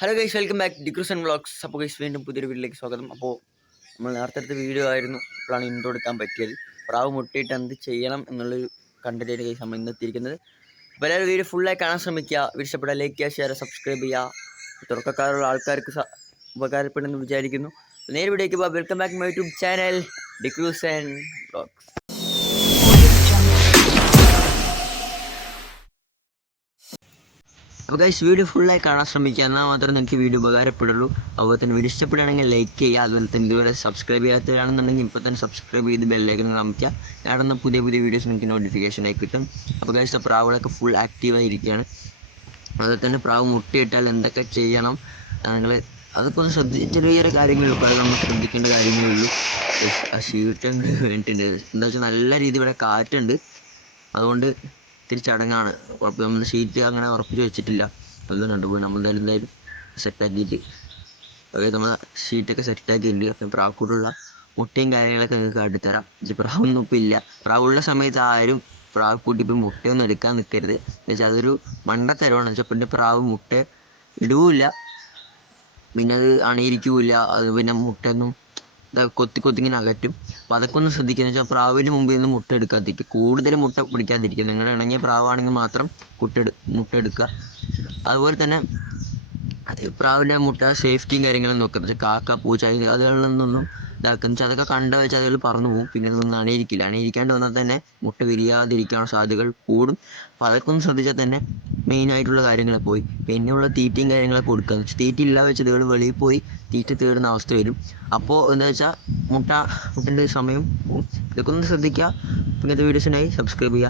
Hello guys welcome back Dcruzson vlogs അപ്പോൾ guys വീണ്ടും പുതിയൊരു വീട്ടിലേക്ക് സ്വാഗതം. അപ്പോൾ നമ്മൾ നേരത്തെ എടുത്ത വീഡിയോ ആയിരുന്നു. ഇപ്പോഴാണ് ഇൻട്രോ എടുക്കാൻ പറ്റിയത്. പ്രാവ് മുട്ടയിട്ട് എന്ത് ചെയ്യണം എന്നുള്ളൊരു കണ്ടന്റ് ഗൈസ് നമ്മൾ ഇന്ന് എത്തിയിരിക്കുന്നത്. അപ്പോൾ എല്ലാവരും വീഡിയോ ഫുള്ളായി കാണാൻ ശ്രമിക്കുക. വീഡിയോ ലൈക്ക് ചെയ്യുക ഷെയർ സബ്സ്ക്രൈബ് ചെയ്യുക. തുറക്കക്കാരുള്ള ആൾക്കാർക്ക് ഉപകാരപ്പെടുമെന്ന് വിചാരിക്കുന്നു. നേരിടേക്ക് welcome back my YouTube channel D'Cruz അപ്പോൾ ഗൈസ് വീഡിയോ ഫുള്ളായി കാണാൻ ശ്രമിക്കുക. എന്നാൽ മാത്രമേ നിങ്ങൾക്ക് വീഡിയോ ഉപകാരപ്പെടുള്ളൂ. അതുപോലെ തന്നെ വീഡിയോ ഇഷ്ടപ്പെടുകയാണെങ്കിൽ ലൈക്ക് ചെയ്യുക. അതുപോലെ തന്നെ ഇതുവരെ സബ്സ്ക്രൈബ് ചെയ്യാത്തവരാണെന്നുണ്ടെങ്കിൽ ഇപ്പോൾ തന്നെ സബ്സ്ക്രൈബ് ചെയ്ത് ബെല്ലേക്ക് കാണിക്കുക ഞാടുന്ന പുതിയ പുതിയ വീഡിയോസ് നിങ്ങൾക്ക് നോട്ടിഫിക്കേഷൻ ആയി കിട്ടും. അപ്പോൾ ഗൈസ് പ്രാവുകളൊക്കെ ഫുൾ ആക്റ്റീവായിരിക്കുകയാണ് അതുപോലെ തന്നെ പ്രാവ് മുട്ടയിട്ടാൽ എന്തൊക്കെ ചെയ്യണം? നിങ്ങൾ അതൊക്കെ ഒന്ന് ശ്രദ്ധി ചെറിയ കാര്യങ്ങളുള്ളൂ അപ്പോൾ അത് നമ്മൾ ശ്രദ്ധിക്കേണ്ട കാര്യങ്ങളേ ഉള്ളൂ. ആ ഷീറ്റ് വേണ്ടിയിട്ടുണ്ട്. എന്താ വെച്ചാൽ നല്ല രീതിയിൽ ഇവിടെ കാറ്റുണ്ട്. അതുകൊണ്ട് ഇത്തിരി ചടങ്ങാണ് കുഴപ്പം നമ്മൾ ഷീറ്റ് അങ്ങനെ ഉറപ്പിച്ച് വെച്ചിട്ടില്ല. അതൊന്നും കണ്ടുപോയി നമ്മൾ എന്തായാലും സെറ്റാക്കിയിട്ട് അതായത് നമ്മൾ ഷീറ്റൊക്കെ സെറ്റാക്കിയിട്ടുണ്ട് അപ്പം പ്രാക്കൂടുള്ള മുട്ടയും കാര്യങ്ങളൊക്കെ നിങ്ങൾക്ക് കാട്ടിത്തരാം. പക്ഷേ പ്രാവൊന്നും ഇപ്പം ഇല്ല. പ്രാവുള്ള സമയത്ത് ആരും പ്രാവ് കൂട്ടി ഇപ്പം മുട്ടയൊന്നും എടുക്കാൻ നിൽക്കരുത് എന്ന് വെച്ചാൽ അതൊരു മണ്ടത്തരമാണ് വെച്ചാൽ പിന്നെ പ്രാവ് മുട്ട ഇടുവില്ല പിന്നെ അത് അണിയിരിക്കില്ല. അത് പിന്നെ മുട്ടയൊന്നും കൊത്തി കൊത്തി ഇങ്ങനെ അകറ്റും. അപ്പോൾ അതൊക്കെ ഒന്ന് ശ്രദ്ധിക്കുക. വെച്ചാൽ പ്രാവിന് മുമ്പിൽ നിന്ന് മുട്ട എടുക്കാതിരിക്കുക. കൂടുതൽ മുട്ട പിടിക്കാതിരിക്കുക. നിങ്ങൾ ഇണങ്ങിയ പ്രാവാണെങ്കിൽ മാത്രം കുട്ട എടു മുട്ട എടുക്കുക. അതുപോലെ തന്നെ പ്രാവിന്റെ മുട്ട സേഫ്റ്റിയും കാര്യങ്ങളും നോക്കുക. കാക്ക പൂച്ച അതുകളിൽ നിന്നൊന്നും ഇതാക്കുക എന്ന് വെച്ചാൽ അതൊക്കെ കണ്ട വെച്ചാൽ അതുകൾ പറന്നു പോകും പിന്നെ അതൊന്നും അണിയിരിക്കില്ല. അണിയിരിക്കാണ്ട് വന്നാൽ തന്നെ മുട്ട വിരിയാതിരിക്കാനുള്ള സാധ്യതകൾ കൂടും. അപ്പോൾ അതൊക്കെ ഒന്ന് ശ്രദ്ധിച്ചാൽ തന്നെ മെയിനായിട്ടുള്ള കാര്യങ്ങൾ പോയി. പിന്നെയുള്ള തീറ്റയും കാര്യങ്ങളൊക്കെ കൊടുക്കുക. എന്ന് വെച്ചാൽ തീറ്റ ഇല്ല വെച്ചാൽ ഇതുകൾ വെളിയിൽ പോയി തീറ്റ തേടുന്ന അവസ്ഥ വരും. അപ്പോൾ എന്താ വെച്ചാൽ മുട്ട മുട്ടന്റെ സമയം ഇതൊക്കെ ഒന്ന് ശ്രദ്ധിക്കുക. ഇങ്ങനത്തെ വീഡിയോസിനായി സബ്സ്ക്രൈബ് ചെയ്യുക.